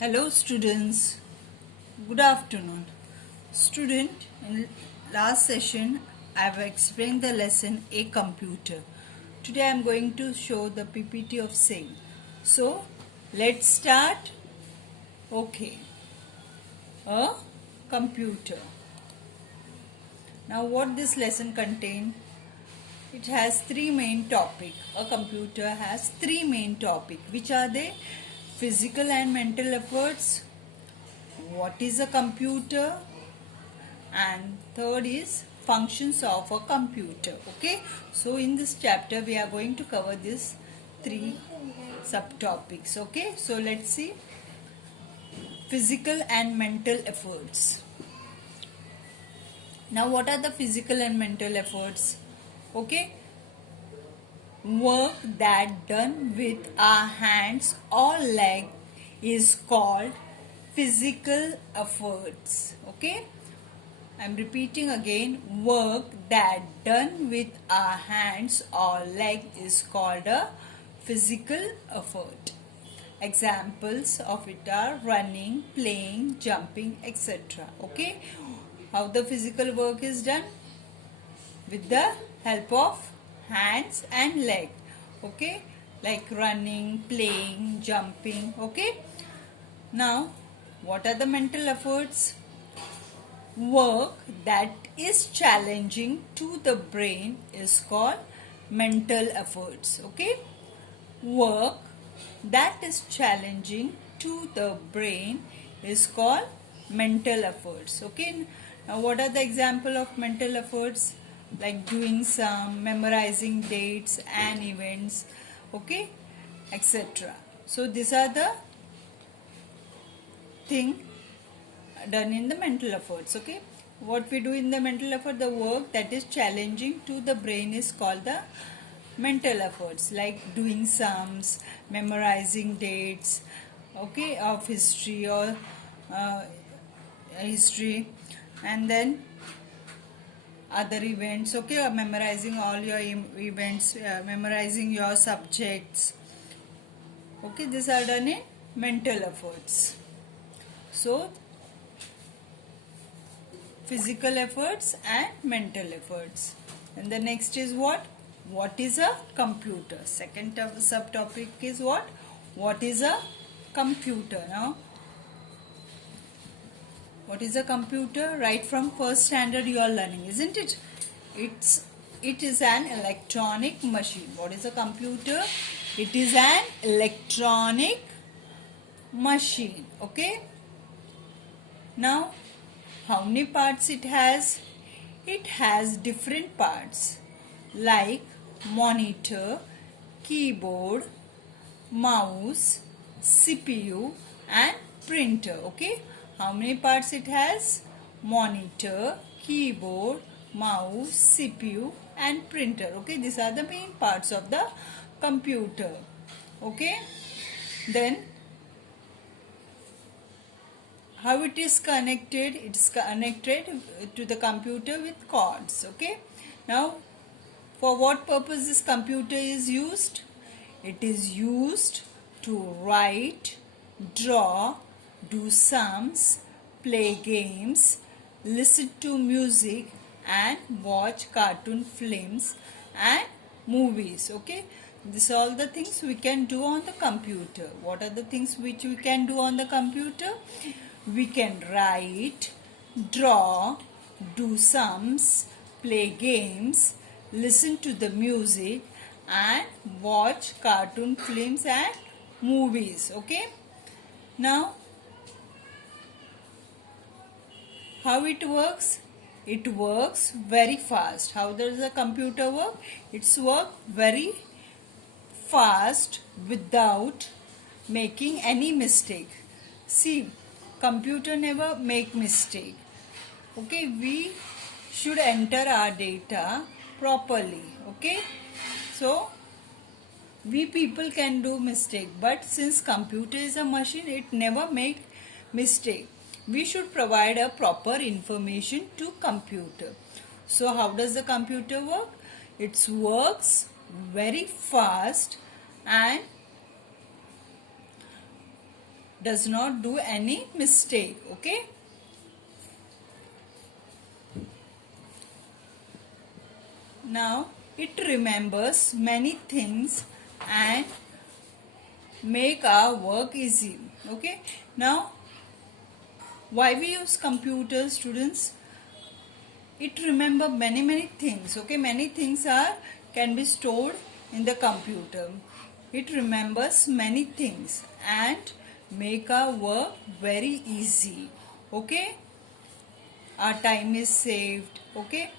Hello students, good afternoon. Student, in last session I have explained the lesson A Computer. Today I am going to show the PPT of same. So let's start. Okay, a computer. Now what this lesson contains? It has three main topics. A computer has three main topics. Which are they? Physical and mental efforts. What is a computer? And third is functions of a computer. Okay, so in this chapter we are going to cover these three subtopics. Okay, so let's see. Physical and mental efforts. Now what are the physical and mental efforts? Okay, work that done with our hands or leg is called physical efforts. Okay, I'm repeating again. Work that done with our hands or leg is called a physical effort. Examples of it are running, playing, jumping, etc. Okay, how the physical work is done? With the help of hands and leg. Okay, like running, playing, jumping. Okay, now what are the mental efforts? Work that is challenging to the brain is called mental efforts. Okay, work that is challenging to the brain is called mental efforts. Okay, now what are the example of mental efforts? Like doing some, memorizing dates and events, okay, etc. So these are the thing done in the mental efforts. Okay, what we do in the mental effort, the work that is challenging to the brain is called the mental efforts, like doing sums, memorizing dates, okay, of history or history, and then other events. Okay, or memorizing all your events, memorizing your subjects. Okay, these are done in mental efforts. So physical efforts and mental efforts. And the next is what is a computer? Second subtopic is what is a computer? Now what is a computer? Right from first standard you are learning, isn't it? It is an electronic machine. What is a computer? It is an electronic machine. Okay, now how many parts it has? It has different parts like monitor, keyboard, mouse, CPU and printer. Okay, how many parts it has? Monitor, keyboard, mouse, CPU and printer. Okay, these are the main parts of the computer. Okay, then how it is connected? It's connected to the computer with cords. Okay, now for what purpose this computer is used? It is used to write, draw, do sums, play games, listen to music and watch cartoon films and movies. Okay, these are all the things we can do on the computer. What are the things which we can do on the computer? We can write, draw, do sums, play games, listen to the music and watch cartoon films and movies. Okay, now how it works? It works very fast. How does the computer work? It's work very fast without making any mistake. See, computer never make mistake. Okay, we should enter our data properly. Okay, so we people can do mistake, but since computer is a machine, it never make mistake. We should provide a proper information to computer. So how does the computer work? It works very fast and does not do any mistake. Okay. Now it remembers many things and make our work easy. Okay. Now why we use computers, students? It remember many things. Okay, many things can be stored in the computer. It remembers many things and make our work very easy. Okay, our time is saved. Okay,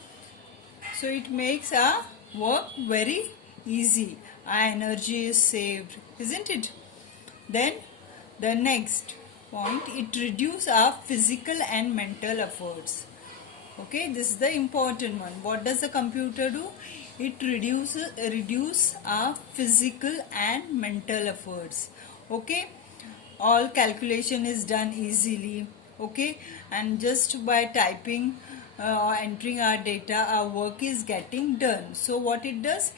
so it makes our work very easy. Our energy is saved, isn't it? Then the next point, it reduces our physical and mental efforts. Okay, this is the important one. What does the computer do? It reduce our physical and mental efforts. Okay, all calculation is done easily. Okay, and just by typing or entering our data, our work is getting done. So what it does?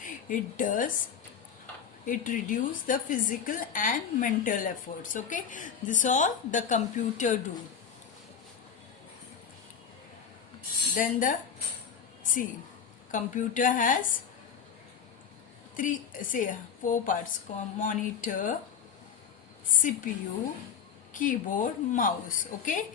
It reduce the physical and mental efforts. Okay, this all the computer do. Then computer has four parts: monitor, CPU, keyboard, mouse. Okay,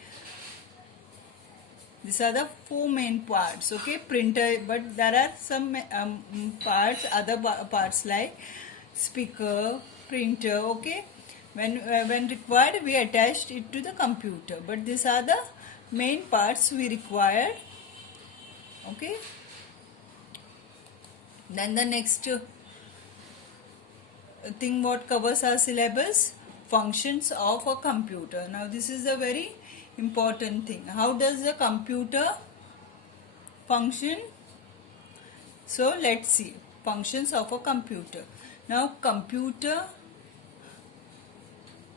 these are the four main parts. Okay, printer, but there are some other parts like speaker, printer. Okay, when required we attached it to the computer, but these are the main parts we required. Okay, then the next thing what covers our syllabus, functions of a computer. Now this is a very important thing. How does the computer function? So let's see functions of a computer. Now computer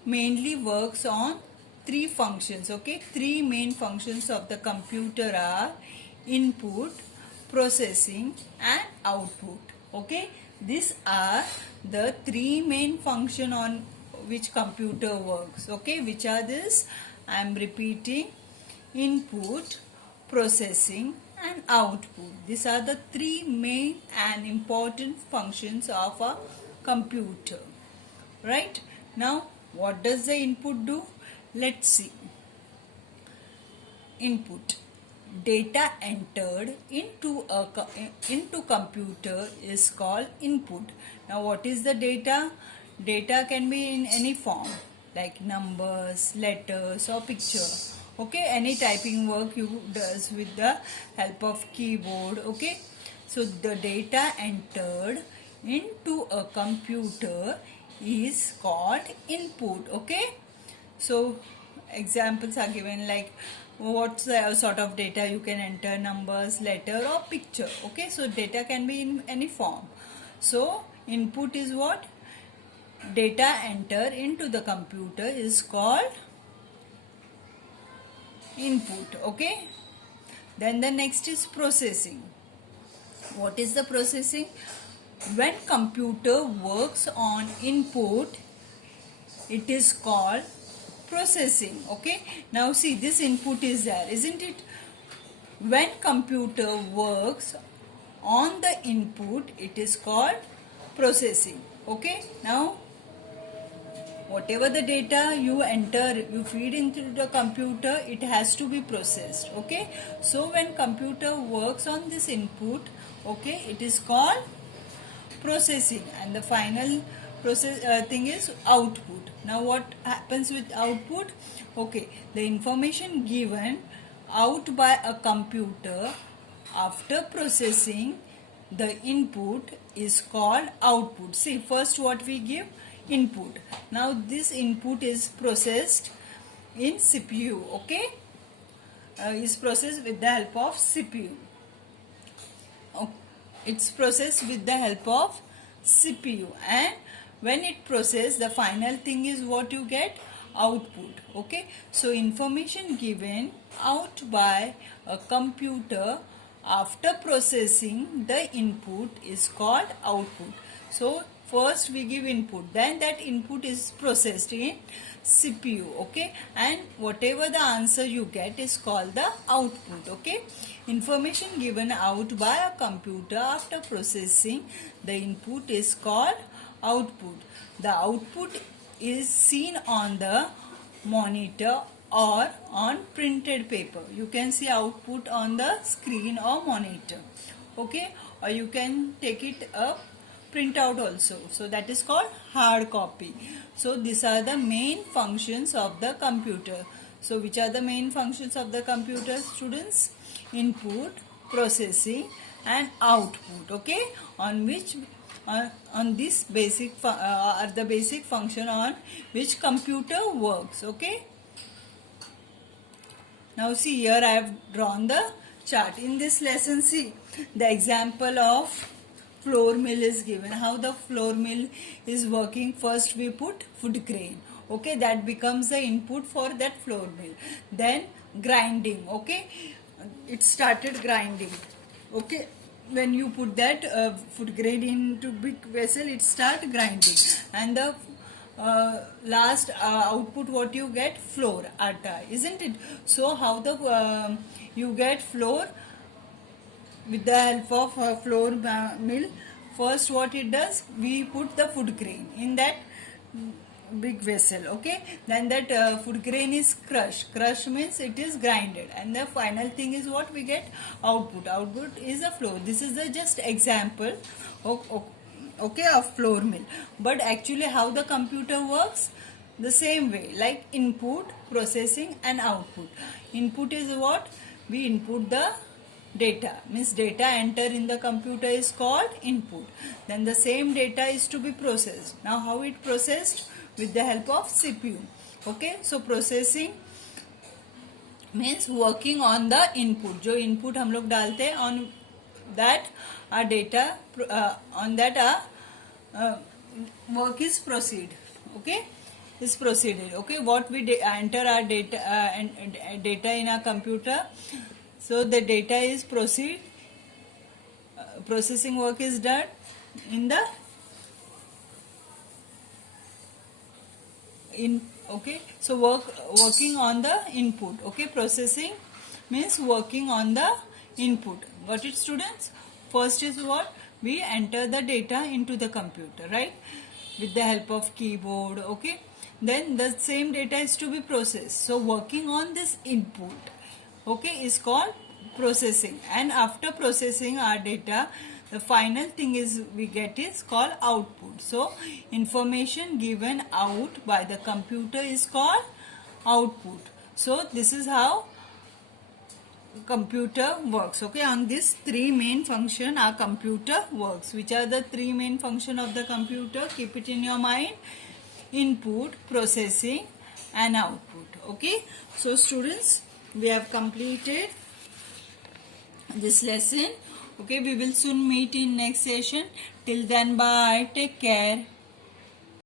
mainly works on three functions. Okay, three main functions of the computer are input, processing and output. Okay, these are the three main function on which computer works. Okay, which are this? I am repeating: input, processing and output. These are the three main and important functions of a computer. Right? Now what does the input do? Let's see. Input: data entered into computer is called input. Now what is the data? Data can be in any form like numbers, letters or picture. Okay, any typing work you does with the help of keyboard. Okay, so the data entered into a computer is called input. Okay, so examples are given like what's the sort of data you can enter: numbers, letter or picture. Okay, so data can be in any form. So input is what? Data enter into the computer is called input. Okay, then the next is processing. What is the processing? When computer works on input, it is called processing. Okay, now see, this input is there, isn't it? When computer works on the input, it is called processing. Okay, now whatever the data you enter, you feed into the computer, it has to be processed. Okay, so when computer works on this input, okay, it is called processing. And the final thing is output. Now what happens with output? Okay, the information given out by a computer after processing the input is called output. See, first what we give? Input. Now this input is processed in CPU. Okay, is processed with the help of CPU. Okay. It's processed with the help of CPU, and when it processes, the final thing is what you get? Output. Okay, so information given out by a computer after processing the input is called output. So first we give input, then that input is processed in CPU, okay, and whatever the answer you get is called the output, okay. Information given out by a computer after processing the input is called output. The output is seen on the monitor or on printed paper. You can see output on the screen or monitor, okay, or you can take it a printout also, so that is called hard copy. So these are the main functions of the computer. So which are the main functions of the computer, students? Input, processing and output, okay, on which on this basic are the basic function on which computer works, okay. Now see, here I have drawn the chart. In this lesson, see, the example of flour mill is given. How the flour mill is working? First we put food grain, okay, that becomes the input for that flour mill. Then grinding, okay, it started grinding, okay. When you put that food grain into big vessel, it start grinding, and the last output what you get? Flour, atta, isn't it? So how the you get flour with the help of flour mill? First what it does, we put the food grain in that big vessel, okay, then that food grain is crushed means it is grinded, and the final thing is what we get? Output is a flour. This is the just example of, okay, of flour mill. But actually how the computer works? The same way, like input, processing and output. Input is what? We input the data, means data enter in the computer is called input. Then the same data is to be processed. Now how it processed? With the help of CPU, okay. So processing means working on the input. जो input हम लोग डालते हैं, on that our data on that work is proceed, okay, is proceeded, okay. What we enter our data data in our computer, so the data is proceed, processing work is done in the okay. So working on the input, okay. Processing means working on the input. Got it, students? First is what? We enter the data into the computer, right, with the help of keyboard, okay. Then the same data is to be processed. So working on this input, okay, is called processing. And after processing our data, the final thing is we get is called output. So information given out by the computer is called output. So this is how computer works, okay. On this three main function our computer works. Which are the three main function of the computer? Keep it in your mind: input, processing and output, okay. So students, we have completed this lesson, okay. We will soon meet in next session. Till then, bye, take care.